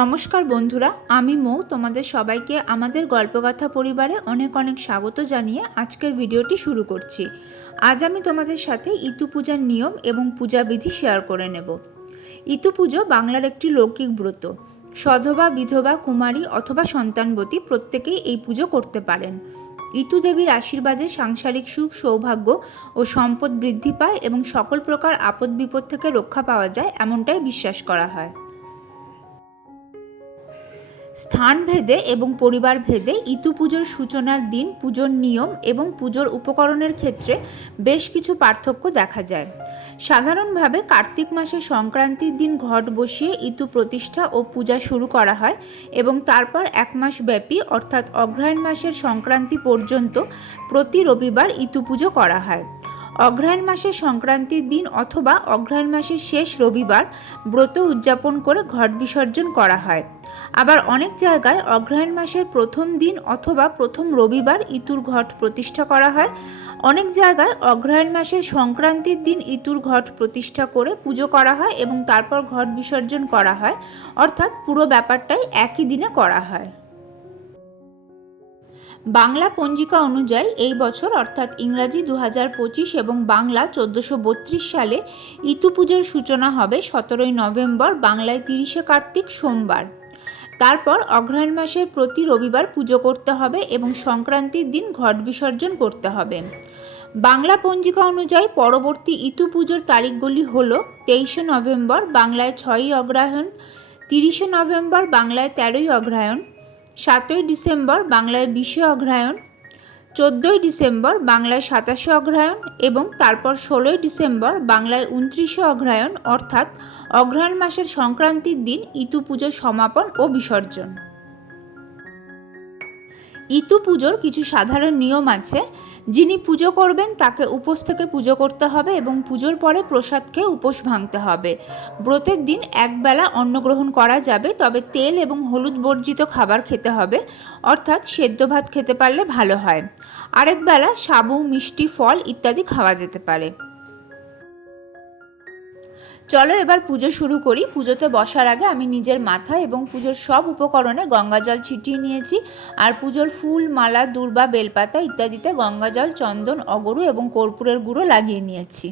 নমস্কার বন্ধুরা, আমি মৌ। তোমাদের সবাইকে আমাদের গল্পগাথা পরিবারে অনেক অনেক স্বাগত জানিয়ে আজকের ভিডিওটি শুরু করছি। আজ আমি তোমাদের সাথে ইতু পূজার নিয়ম এবং পূজাবিধি শেয়ার করে নেব। ইতু পুজো বাংলার একটি লৌকিক ব্রত। সধবা, বিধবা, কুমারী অথবা সন্তানবতী প্রত্যেকেই এই পুজো করতে পারেন। ইতু দেবীর আশীর্বাদে সাংসারিক সুখ, সৌভাগ্য ও সম্পদ বৃদ্ধি পায় এবং সকল প্রকার আপদ বিপদ থেকে রক্ষা পাওয়া যায় এমনটাই বিশ্বাস করা হয়। স্থান ভেদে এবং পরিবার ভেদে ইতু পুজোর সূচনার দিন, পুজোর নিয়ম এবং পুজোর উপকরণের ক্ষেত্রে বেশ কিছু পার্থক্য দেখা যায়। সাধারণভাবে কার্তিক মাসে সংক্রান্তির দিন ঘট বসিয়ে ইতু প্রতিষ্ঠা ও পূজা শুরু করা হয় এবং তারপর এক মাস ব্যাপী অর্থাৎ অগ্রহায়ণ মাসের সংক্রান্তি পর্যন্ত প্রতি রবিবার ইতু পুজো করা হয়। অগ্রহায়ণ মাসের সংক্রান্তির দিন অথবা অগ্রহায়ণ মাসের শেষ রবিবার ব্রত উদযাপন করে ঘট বিসর্জন করা হয়। আবার অনেক জায়গায় অগ্রহায়ণ মাসের প্রথম দিন অথবা প্রথম রবিবার ইতুর ঘট প্রতিষ্ঠা করা হয়। অনেক জায়গায় অগ্রহায়ণ মাসের সংক্রান্তির দিন ইতুর ঘট প্রতিষ্ঠা করে পুজো করা হয় এবং তারপর ঘট বিসর্জন করা হয়। অর্থাৎ পুরো ব্যাপারটাই একই দিনে করা হয়। বাংলা পঞ্জিকা অনুযায়ী এই বছর, অর্থাৎ ইংরাজি দু এবং বাংলা চোদ্দোশো বত্রিশ সালে ইতু পুজোর সূচনা হবে সতেরোই নভেম্বর, বাংলায় তিরিশে কার্তিক সোমবার। তারপর অগ্রহায়ণ মাসের প্রতি রবিবার পুজো করতে হবে এবং সংক্রান্তির দিন ঘট বিসর্জন করতে হবে। বাংলা পঞ্জিকা অনুযায়ী পরবর্তী ইতু পুজোর তারিখগুলি হল তেইশে নভেম্বর, বাংলায় ছয়ই অগ্রহায়ণ তিরিশে নভেম্বর, বাংলায় তেরোই অগ্রহায়ণ সাতই ডিসেম্বর বাংলায় বিশে অগ্রহায়ণ, চোদ্দোই ডিসেম্বর বাংলায় সাতাশে অগ্রহায়ণ এবং তারপর ষোলোই ডিসেম্বর বাংলায় উনত্রিশে অগ্রহায়ণ, অর্থাৎ অগ্রহায়ণ মাসের সংক্রান্তির দিন ইতু পুজোর সমাপন ও বিসর্জন। ইতু পুজোর কিছু সাধারণ নিয়ম আছে যিনি পুজো করবেন, তাকে উপোস থেকে পুজো করতে হবে এবং পুজোর পরে প্রসাদ খেয়ে উপোস ভাঙতে হবে। ব্রতের দিন একবেলা অন্ন গ্রহণ করা যাবে, তবে তেল এবং হলুদ বর্জিত খাবার খেতে হবে, অর্থাৎ সেদ্ধ ভাত খেতে পারলে ভালো হয়। আরেক বেলা সাবু, মিষ্টি, ফল ইত্যাদি খাওয়া যেতে পারে। চলো এবার পুজো শুরু করি। পুজোতে বসার আগে আমি নিজের মাথা এবং পুজোর সব উপকরণে গঙ্গা জল ছিটিয়ে নিয়েছি আর পুজোর ফুল, মালা, দূর্বা, বেলপাতা ইত্যাদিতে গঙ্গা জল, চন্দন, অগরু এবং কর্পূরের গুঁড়ো লাগিয়ে নিয়েছি।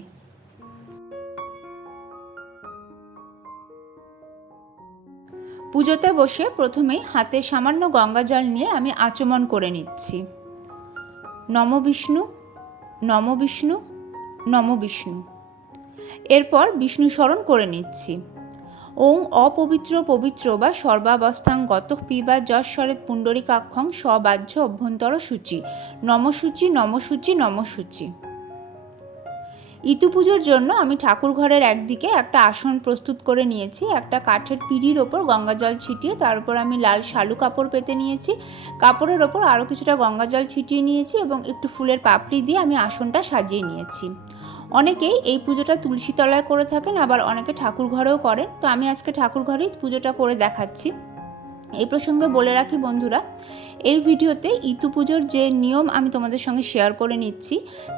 পুজোতে বসে প্রথমেই হাতে সামান্য গঙ্গা জল নিয়ে আমি আচমন করে নিচ্ছি। নম বিষ্ণু নম বিষ্ণু নম বিষ্ণু। এরপর বিষ্ণু স্মরণ করে নিচ্ছি। ওং অপবিত্র পবিত্র বা সর্বাবস্থাং গত পিবা যশ্বরেত পুণ্ডরিকাক্ষং সবাহ্য অভ্যন্তর সূচি। নমসূচি নমসূচি নমসূচি। ইতু পুজোর জন্য আমি ঠাকুর ঘরের একদিকে একটা আসন প্রস্তুত করে নিয়েছি, একটা কাঠের পিঁড়ির ওপর গঙ্গা জল ছিটিয়ে, তার উপর আমি লাল শালু কাপড় পেতে নিয়েছি। কাপড়ের ওপর আরও কিছুটা গঙ্গা জল ছিটিয়ে নিয়েছি এবং একটু ফুলের পাপড়ি দিয়ে আমি আসনটা সাজিয়ে নিয়েছি। অনেকেই এই পুজোটা তুলসী তলায় করে থাকেন, আবার অনেকে ঠাকুর ঘরেও করেন। তো আমি আজকে ঠাকুর ঘরেই পুজোটা করে দেখাচ্ছি। এই প্রসঙ্গে বলে রাখি বন্ধুরা, এই ভিডিওতে ইতু পুজোর যে নিয়ম আমি তোমাদের সঙ্গে শেয়ার করে নিচ্ছি,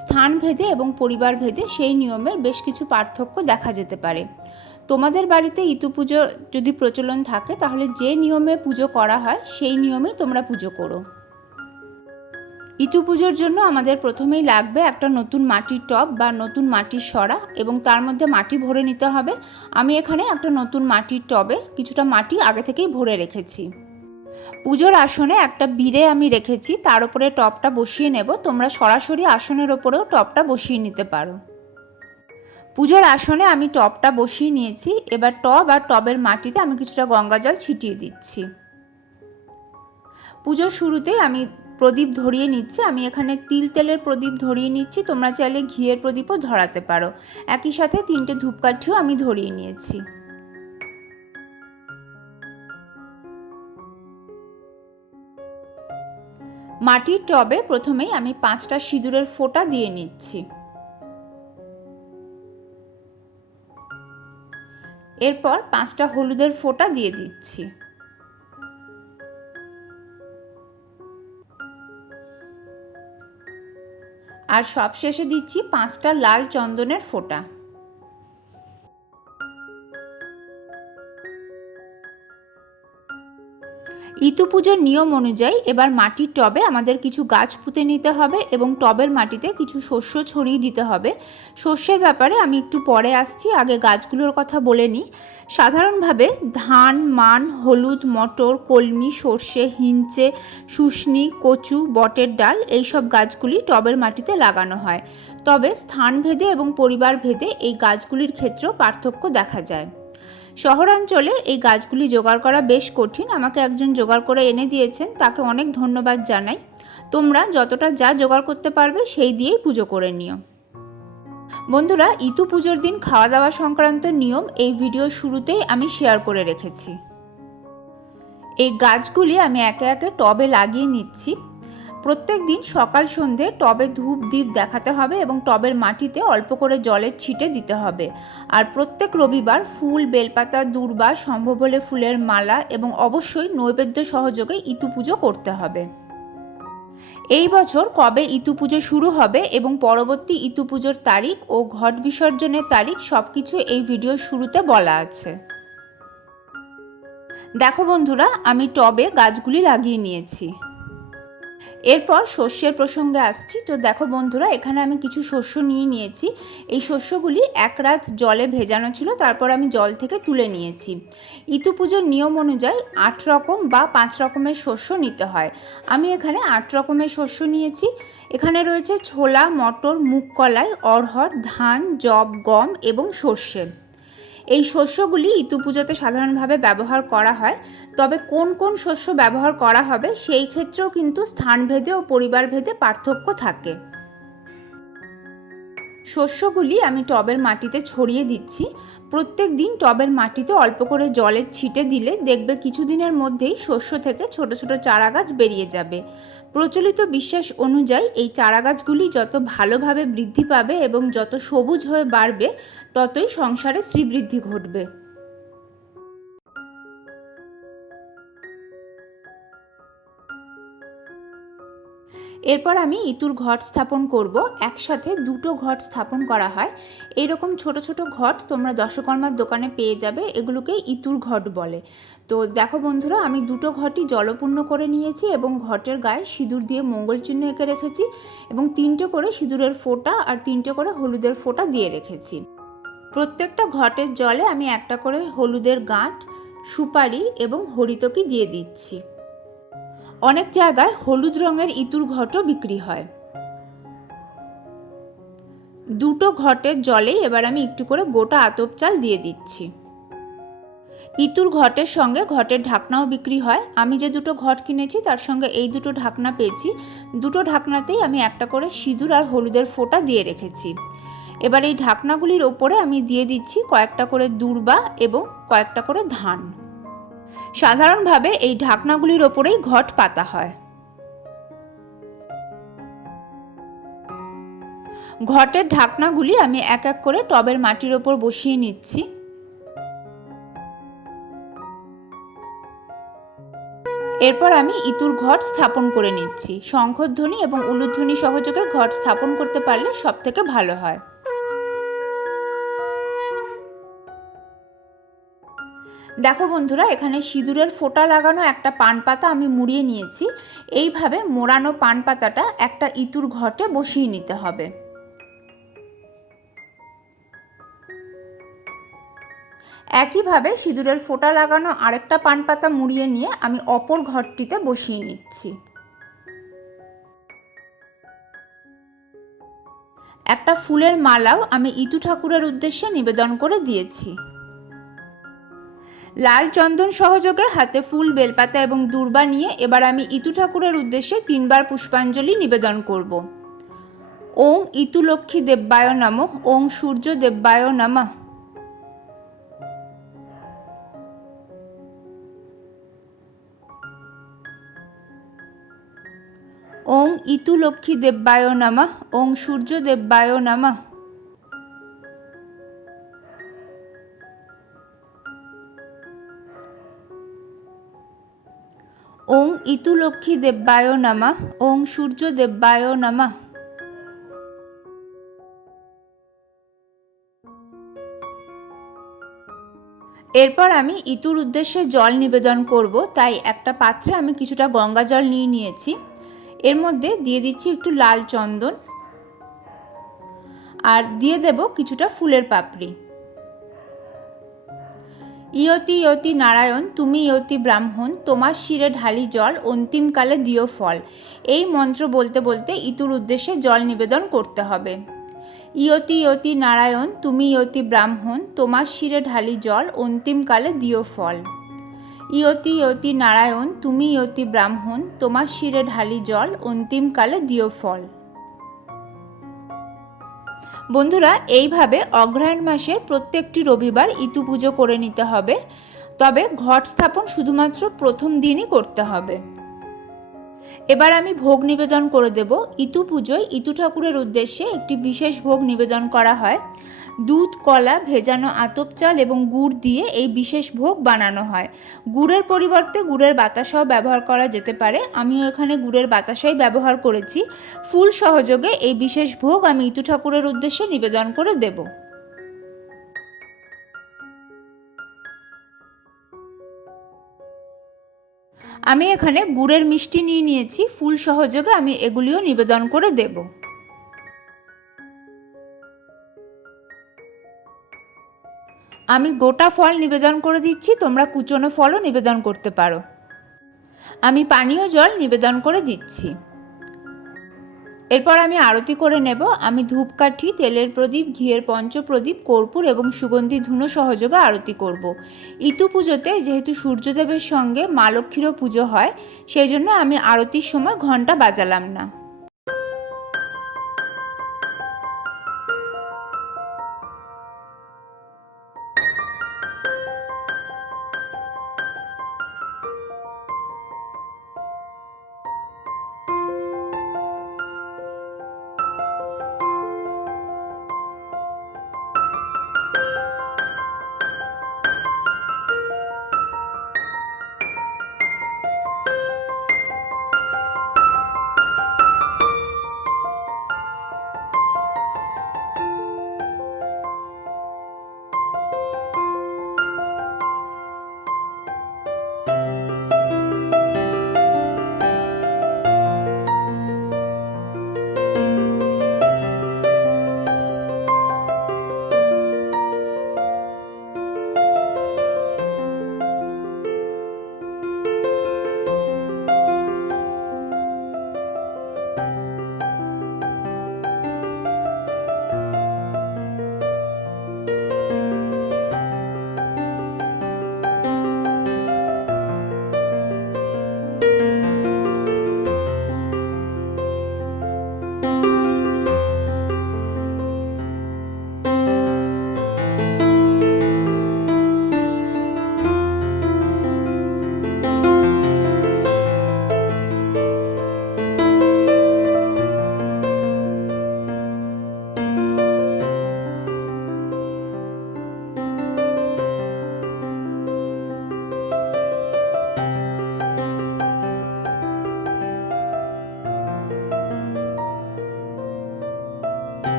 স্থান ভেদে এবং পরিবার ভেদে সেই নিয়মের বেশ কিছু পার্থক্য দেখা যেতে পারে। তোমাদের বাড়িতে ইতু পুজো যদি প্রচলন থাকে, তাহলে যে নিয়মে পুজো করা হয়, সেই নিয়মেই তোমরা পুজো করো। ইতু পুজোর জন্য আমাদের প্রথমেই লাগবে একটা নতুন মাটির টব বা নতুন মাটির সরা এবং তার মধ্যে মাটি ভরে নিতে হবে। আমি এখানে একটা নতুন মাটির টবে কিছুটা মাটি আগে থেকেই ভরে রেখেছি। পুজোর আসনে একটা বিড়ে আমি রেখেছি, তার উপরে টপটা বসিয়ে নেব। তোমরা সরাসরি আসনের ওপরেও টপটা বসিয়ে নিতে পারো। পুজোর আসনে আমি টপটা বসিয়ে নিয়েছি। এবার টব আর টবের মাটিতে আমি কিছুটা গঙ্গা জল ছিটিয়ে দিচ্ছি। পুজোর শুরুতেই আমি প্রদীপ ধরিয়ে নিচ্ছি, আমি এখানে তিল তেলের প্রদীপ ধরিয়ে নিচ্ছি, তোমরা চাইলে ঘিয়ের প্রদীপও ধরাতে পারো। একই সাথে তিনটে ধূপকাঠিও আমি ধরিয়ে নিয়েছি। মাটির টবে প্রথমেই আমি পাঁচটা সিঁদুরের ফোঁটা দিয়ে নিচ্ছি। এরপর পাঁচটা হলুদের ফোঁটা দিয়ে দিচ্ছি। আর সবশেষে দিচ্ছি পাঁচটা লাল চন্দনের ফোঁটা। ইতু পুজোর নিয়ম অনুযায়ী এবার মাটির টবে আমাদের কিছু গাছ পুঁতে নিতে হবে এবং টবের মাটিতে কিছু শস্য ছড়িয়ে দিতে হবে। শস্যের ব্যাপারে আমি একটু পরে আসছি, আগে গাছগুলোর কথা বলে নিই। সাধারণভাবে ধান, মান, হলুদ, মটর, কলমি, সর্ষে, হিঞ্চে, শুশনি, কচু, বটের ডাল এইসব গাছগুলি টবের মাটিতে লাগানো হয়। তবে স্থানভেদে এবং পরিবার ভেদে এই গাছগুলির ক্ষেত্রেও পার্থক্য দেখা যায়। শহরাঞ্চলে এই গাছগুলি জোগাড় করা বেশ কঠিন। আমাকে একজন জোগাড় করে এনে দিয়েছেন, তাকে অনেক ধন্যবাদ জানাই। তোমরা যতটা যা জোগাড় করতে পারবে, সেই দিয়েই পুজো করে নিও। বন্ধুরা, ইতু পুজোর দিন খাওয়া দাওয়া সংক্রান্ত নিয়ম এই ভিডিও শুরুতেই আমি শেয়ার করে রেখেছি। এই গাছগুলি আমি একে একে টবে লাগিয়ে নিচ্ছি। প্রত্যেক দিন সকাল সন্ধে টবে ধূপ দ্বীপ দেখাতে হবে এবং টবের মাটিতে অল্প করে জলের ছিটে দিতে হবে। আর প্রত্যেক রবিবার ফুল, বেলপাতা, দূর্বা সম্ভব হলে ফুলের মালা এবং অবশ্যই নৈবেদ্য সহযোগে ইতু পুজো করতে হবে। এই বছর কবে ইতু পুজো শুরু হবে এবং পরবর্তী ইতু পুজোর তারিখ ও ঘট বিসর্জনের তারিখ সব কিছু এই ভিডিওর শুরুতে বলা আছে। দেখো বন্ধুরা, আমি টবে গাছগুলি লাগিয়ে নিয়েছি। এরপর শস্যের প্রসঙ্গে আসছি। তো দেখো বন্ধুরা, এখানে আমি কিছু শস্য নিয়ে নিয়েছি। এই শস্যগুলি এক রাত জলে ভেজানো ছিল, তারপর আমি জল থেকে তুলে নিয়েছি। ইতু পুজোর নিয়ম অনুযায়ী আট রকম বা পাঁচ রকমের শস্য নিতে হয়। আমি এখানে আট রকমের শস্য নিয়েছি। এখানে রয়েছে ছোলা, মটর, মুগ কলাই, অড়হর, ধান জব গম এবং সর্ষে। এই শস্যগুলি ইতু পুজোতে সাধারণভাবে ব্যবহার করা হয়। তবে কোন কোন শস্য ব্যবহার করা হবে, সেই ক্ষেত্রেও কিন্তু স্থানভেদে ও পরিবারভেদে পার্থক্য থাকে। শস্যগুলি আমি টবের মাটিতে ছড়িয়ে দিচ্ছি। প্রত্যেক দিন টবের মাটিতে অল্প করে জলের ছিটে দিলে দেখবে কিছুদিনের মধ্যেই শস্য থেকে ছোট ছোট চারা গাছ বেরিয়ে যাবে। প্রচলিত বিশ্বাস অনুযায়ী এই চারাগাছগুলি যত ভালোভাবে বৃদ্ধি পাবে এবং যত সবুজ হয়ে বাড়বে, ততই সংসারে শ্রীবৃদ্ধি ঘটবে। এরপর আমি ইতুর ঘট স্থাপন করব। একসাথে দুটো ঘট স্থাপন করা হয়। এইরকম ছোট ছোট ঘট তোমরা দশকর্মার দোকানে পেয়ে যাবে, এগুলোকে ইতুর ঘট বলে। তো দেখো বন্ধুরা, আমি দুটো ঘটই জলপূর্ণ করে নিয়েছি এবং ঘটের গায়ে সিঁদুর দিয়ে মঙ্গল চিহ্ন এঁকে রেখেছি এবং তিনটে করে সিঁদুরের ফোঁটা আর তিনটে করে হলুদের ফোঁটা দিয়ে রেখেছি। প্রত্যেকটা ঘটের জলে আমি একটা করে হলুদের গাঁট, সুপারি এবং হরিতকি দিয়ে দিচ্ছি। অনেক জায়গায় হলুদ রঙের ইতুর ঘটও বিক্রি হয়। দুটো ঘটের জলেই এবার আমি একটু করে গোটা আতপ চাল দিয়ে দিচ্ছি। ইতুর ঘটের সঙ্গে ঘটের ঢাকনাও বিক্রি হয়। আমি যে দুটো ঘট কিনেছি, তার সঙ্গে এই দুটো ঢাকনা পেয়েছি। দুটো ঢাকনাতেই আমি একটা করে সিঁদুর আর হলুদের ফোঁটা দিয়ে রেখেছি। এবার এই ঢাকনাগুলির ওপরে আমি দিয়ে দিচ্ছি কয়েকটা করে দূর্বা এবং কয়েকটা করে ধান। সাধারণভাবে এই ঢাকনাগুলির ওপরেই ঘট পাতা হয়। ঘটের ঢাকনাগুলি আমি এক এক করে টবের মাটির ওপর বসিয়ে নিচ্ছি। এরপর আমি ইতুর ঘট স্থাপন করে নিচ্ছি। শঙ্খধ্বনি এবং উলুধ্বনি সহযোগে ঘট স্থাপন করতে পারলে সব থেকে ভালো হয়। দেখো বন্ধুরা, এখানে সিঁদুরের ফোঁটা লাগানো একটা পান পাতা আমি মুড়িয়ে নিয়েছি। এইভাবে মোড়ানো পান পাতাটা একটা ইতুর ঘটে বসিয়ে নিতে হবে। একইভাবে সিঁদুরের ফোঁটা লাগানো আরেকটা পান পাতা মুড়িয়ে নিয়ে আমি অপর ঘরটিতে বসিয়ে নিচ্ছি। একটা ফুলের মালাও আমি ইতু ঠাকুরের উদ্দেশ্যে নিবেদন করে দিয়েছি। লাল চন্দন সহযোগে হাতে ফুল, বেলপাতা এবং দূর্বা নিয়ে এবার আমি ইতু ঠাকুরের উদ্দেশ্যে তিনবার পুষ্পাঞ্জলি নিবেদন করব। ওং ইতু লক্ষ্মী দেব্যায় নম, ওং সূর্য দেব্যায় নমঃ। ওং ইতু লক্ষ্মী দেব্যায় নমঃ, ওং সূর্য দেব্যায় নমঃ। ওং ইতু লক্ষ্মী দেব্যায় নমঃ, ওং সূর্য দেব্যায় নমঃ। এরপর আমি ইতুর উদ্দেশ্যে জল নিবেদন করব, তাই একটা পাত্রে আমি কিছুটা গঙ্গা জল নিয়ে নিয়েছি। এর মধ্যে দিয়ে দিচ্ছি একটু লাল চন্দন। আর দিয়ে দেব কিছুটা ফুলের পাপড়ি। ইয়তি ইয়তি নারায়ণ, তুমি ইয়তি ব্রাহ্মণ, তোমার শিরে ঢালি জল অন্তিমকালে দিও ফল। এই মন্ত্র বলতে বলতে ইতুর উদ্দেশ্যে জল নিবেদন করতে হবে। ইয়তি ইয়তি নারায়ণ, তুমি ইয়তি ব্রাহ্মণ, তোমার শিরে ঢালি জল অন্তিমকালে দিও ফল। ইয়তি ইয়তি নারায়ণ, তুমি ইয়তি ব্রাহ্মণ, তোমার শিরে ঢালি জল অন্তিমকালে দিও ফল। বন্ধুরা, এইভাবে অগ্রহায়ণ মাসের প্রত্যেকটি রবিবার ইতু পুজো করে নিতে হবে। তবে ঘট স্থাপন শুধুমাত্র প্রথম দিনই করতে হবে। এবার আমি ভোগ নিবেদন করে দেব। ইতু পুজোয় ইতু ঠাকুরের উদ্দেশ্যে একটি বিশেষ ভোগ নিবেদন করা হয়। দুধ, কলা, ভেজানো আতপ চাল এবং গুড় দিয়ে এই বিশেষ ভোগ বানানো হয়। গুড়ের পরিবর্তে গুড়ের বাতাসাও ব্যবহার করা যেতে পারে। আমিও এখানে গুড়ের বাতাসাই ব্যবহার করেছি। ফুল সহযোগে এই বিশেষ ভোগ আমি ইতু ঠাকুরের উদ্দেশ্যে নিবেদন করে দেবো। আমি এখানে গুড়ের মিষ্টি নিয়ে নিয়েছি। ফুল সহযোগে আমি এগুলিও নিবেদন করে দেব। আমি গোটা ফল নিবেদন করে দিচ্ছি, তোমরা কুচনো ফলও নিবেদন করতে পারো। আমি পানীয় জল নিবেদন করে দিচ্ছি। এরপর আমি আরতি করে নেব। আমি ধূপকাঠি, তেলের প্রদীপ, ঘিয়ের পঞ্চপ্রদীপ, কর্পূর এবং সুগন্ধি ধুনো সহযোগে আরতি করব। ইতু পুজোতে যেহেতু সূর্যদেবের সঙ্গে মা লক্ষ্মীরও পুজো হয়, সেই জন্য আমি আরতির সময় ঘণ্টা বাজালাম না।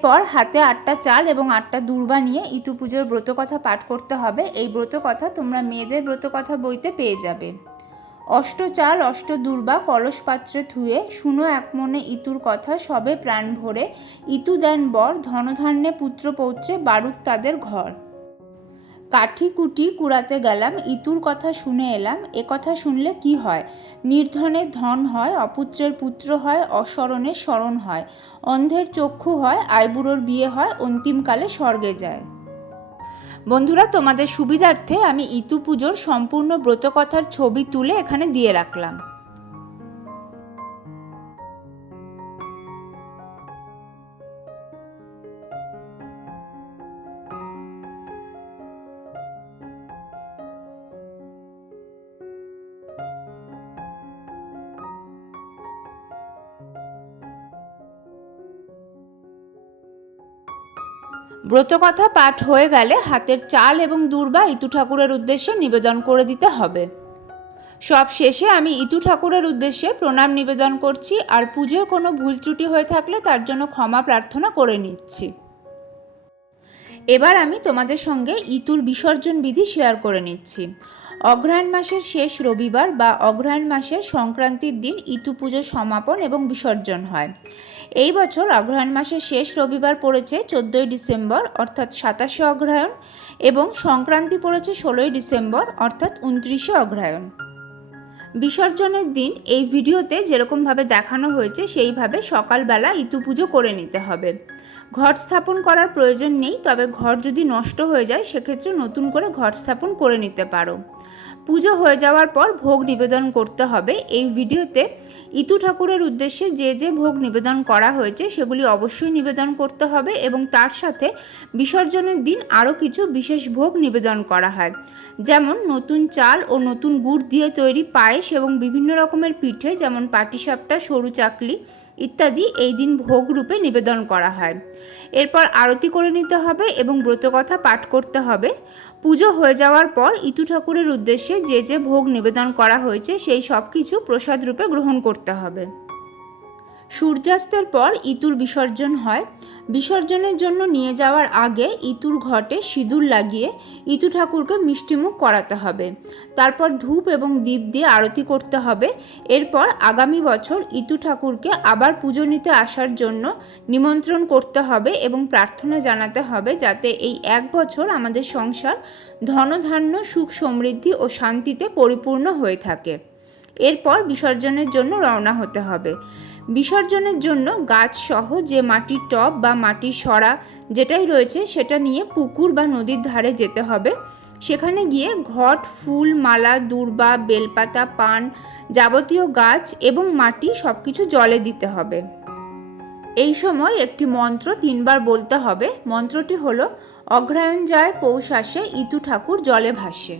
এরপর হাতে আটটা চাল এবং আটটা দূর্বা নিয়ে ইতু পুজোর ব্রতকথা পাঠ করতে হবে। এই ব্রতকথা তোমরা মেয়েদের ব্রতকথা বইতে পেয়ে যাবে। অষ্ট চাল, অষ্ট দুর্বা কলস পাত্রে থুয়ে শুনো এক মনে ইতুর কথা সবে প্রাণ ভরে। ইতু দেন বর, ধনধান্যে পুত্র পৌত্রে বারুক তাদের ঘর। কাঠি কুটি কুড়াতে গেলাম, ইতুর কথা শুনে এলাম, এ কথা শুনলে কি হয়? নির্ধনের ধন হয়, অপুত্রের পুত্র হয় অসরণের স্মরণ হয়, অন্ধের চক্ষু হয়, আইবুড়োর বিয়ে হয়, অন্তিমকালে স্বর্গে যায়। বন্ধুরা, তোমাদের সুবিধার্থে আমি ইতু পুজোর সম্পূর্ণ ব্রতকথার ছবি তুলে এখানে দিয়ে রাখলাম। ব্রতকথা পাঠ হয়ে গেলে হাতের চাল এবং দূর্বা ইতু ঠাকুরের উদ্দেশ্যে নিবেদন করে দিতে হবে। সব শেষে আমি ইতু ঠাকুরের উদ্দেশ্যে প্রণাম নিবেদন করছি আর পুজোয় কোনো ভুল ত্রুটি হয়ে থাকলে তার জন্য ক্ষমা প্রার্থনা করে নিচ্ছি। এবার আমি তোমাদের সঙ্গে ইতুর বিসর্জন বিধি শেয়ার করে নিচ্ছি। অগ্রহায়ণ মাসের শেষ রবিবার বা অগ্রহায়ণ মাসের সংক্রান্তির দিন ইতু পুজো সমাপন এবং বিসর্জন হয়। এই বছর অগ্রহায়ণ মাসের শেষ রবিবার পড়েছে চোদ্দোই ডিসেম্বর, অর্থাৎ সাতাশে অগ্রহায়ণ এবং সংক্রান্তি পড়েছে ষোলোই ডিসেম্বর, অর্থাৎ উনত্রিশে অগ্রহায়ণ বিসর্জনের দিন এই ভিডিওতে যেরকমভাবে দেখানো হয়েছে, সেইভাবে সকালবেলা ইতু পুজো করে নিতে হবে। ঘট স্থাপন করার প্রয়োজন নেই, তবে ঘর যদি নষ্ট হয়ে যায়, সেক্ষেত্রে নতুন করে ঘর স্থাপন করে নিতে পারো। পুজো হয়ে যাওয়ার পর ভোগ নিবেদন করতে হবে। এই ভিডিওতে ইতু ঠাকুরের উদ্দেশ্যে যে যে ভোগ নিবেদন করা হয়েছে, সেগুলি অবশ্যই নিবেদন করতে হবে এবং তার সাথে বিসর্জনের দিন আরও কিছু বিশেষ ভোগ নিবেদন করা হয়। যেমন নতুন চাল ও নতুন গুড় দিয়ে তৈরি পায়েস এবং বিভিন্ন রকমের পিঠে, যেমন পাটিসাপটা, সরু চাকলি ইত্যাদি এই দিন ভোগ রূপে নিবেদন করা হয়। এরপর আরতি করে নিতে হবে এবং ব্রতকথা পাঠ করতে হবে। পুজো হয়ে যাওয়ার পর ইতু ঠাকুরের উদ্দেশ্যে যে যে ভোগ নিবেদন করা হয়েছে, সেই সব কিছু প্রসাদ রূপে গ্রহণ করতে হবে। সূর্যাস্তের পর ইতুর বিসর্জন হয়। বিসর্জনের জন্য নিয়ে যাওয়ার আগে ইতুর ঘটে সিঁদুর লাগিয়ে ইতু ঠাকুরকে মিষ্টিমুখ করাতে হবে। তারপর ধূপ এবং দীপ দিয়ে আরতি করতে হবে। এরপর আগামী বছর ইতু ঠাকুরকে আবার পুজো নিতে আসার জন্য নিমন্ত্রণ করতে হবে এবং প্রার্থনা জানাতে হবে যাতে এই এক বছর আমাদের সংসার ধনধান্য, সুখ সমৃদ্ধি ও শান্তিতে পরিপূর্ণ হয়ে থাকে। এরপর বিসর্জনের জন্য রওনা হতে হবে। বিসর্জনের জন্য গাছ সহ যে মাটির টব বা মাটির সরা যেটাই রয়েছে সেটা নিয়ে পুকুর বা নদীর ধারে যেতে হবে। সেখানে গিয়ে ঘট, ফুল, মালা, দূর্বা, বেলপাতা, পান যাবতীয় গাছ এবং মাটি সব কিছু জলে দিতে হবে। এই সময় একটি মন্ত্র তিনবার বলতে হবে। মন্ত্রটি হলো অগ্রায়ণ যায় পৌষ আসে ইতু ঠাকুর জলে ভাসে।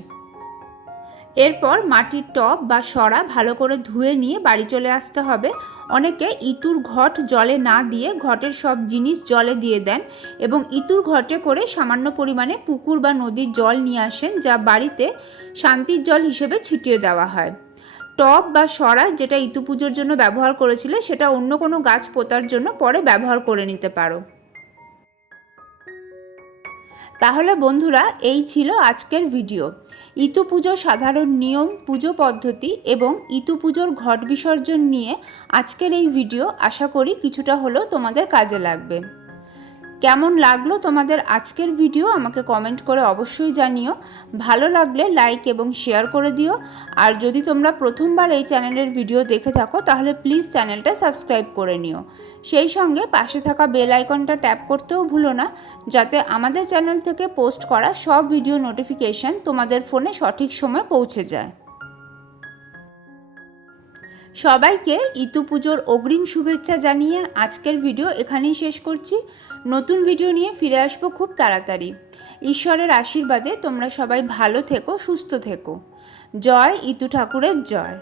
এরপর মাটির টব বা সরা ভালো করে ধুয়ে নিয়ে বাড়ি চলে আসতে হবে। অনেকে ইতুর ঘট জলে না দিয়ে ঘটের সব জিনিস জলে দিয়ে দেন এবং ইতুর ঘটে করে সামান্য পরিমাণে পুকুর বা নদীর জল নিয়ে আসেন যা বাড়িতে শান্তির জল হিসেবে ছিটিয়ে দেওয়া হয়। টব বা সরা যেটা ইতু পুজোর জন্য ব্যবহার করেছিলে সেটা অন্য কোনো গাছ পোতার জন্য পরে ব্যবহার করে নিতে পারো। তাহলে বন্ধুরা, এই ছিল আজকের ভিডিও। ইতু পুজোর সাধারণ নিয়ম, পুজো পদ্ধতি এবং ইতু পুজোর ঘট বিসর্জন নিয়ে আজকের এই ভিডিও আশা করি কিছুটা হলেও তোমাদের কাজে লাগবে। কেমন লাগল তোমাদের আজকের ভিডিও আমাকে কমেন্ট করে অবশ্যই জানিও। ভালো লাগলে লাইক এবং শেয়ার করে দিও। আর যদি তোমরা প্রথমবার এই চ্যানেলের ভিডিও দেখে থাকো, তাহলে প্লিজ চ্যানেলটা সাবস্ক্রাইব করে নিও। সেই সঙ্গে পাশে থাকা বেল আইকনটা ট্যাপ করতেও ভুলো না, যাতে আমাদের চ্যানেল থেকে পোস্ট করা সব ভিডিও নোটিফিকেশান তোমাদের ফোনে সঠিক সময় পৌঁছে যায়। সবাইকে ইতু পুজোর অগ্রিম শুভেচ্ছা জানিয়ে আজকের ভিডিও এখানেই শেষ করছি। নতুন ভিডিও নিয়ে ফিরে আসব খুব তাড়াতাড়ি। ঈশ্বরের আশীর্বাদে তোমরা সবাই ভালো থেকো, সুস্থ থেকো। জয় ইতু ঠাকুরের জয়।